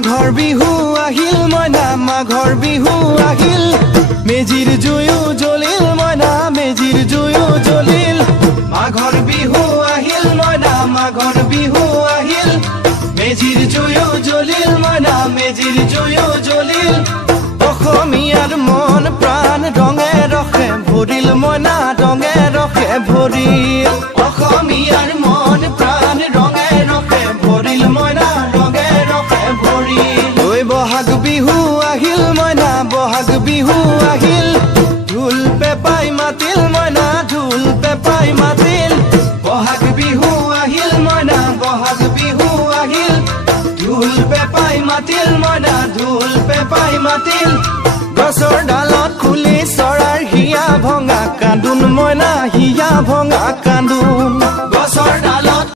মাঘৰ বিহু আহিল মইনা মাঘৰ বিহু আহিল মেজিৰ জুয়ো জ্বলিল মইনা মেজিৰ জুয়ো জ্বলিল মাঘৰ বিহু আহিল মইনা মাঘৰ বিহু আহিল মেজিৰ জুয়ো জ্বলিল মইনা মেজিৰ জুয়ো জ্বলিল অসমীয়াৰ মন প্ৰাণ ৰঙে ৰখে ভৰিল মইনা ৰঙে ৰখে ভৰিল অসমীয়াৰ মন প্ৰাণ ৰঙে ৰখে ভৰিল মইনা ৰঙে ৰখে ভৰিল ঐ বহাগ বিহু আহিল মইনা বহাগ বিহু আহিল ঢোল পেপাই মাতিল মইনা ঢোল পেপাই মাতিল বহাগ বিহু আহিল মইনা বহাগ বিহু আহিল ঢোল পেপাই মাতিল মইনা ঢোল পেপাই মাতিল গছৰ ডালত খুলি চৰাৰ হিয়া ভঙা কান্দোন মইনা হিয়া ভঙা কান্দোন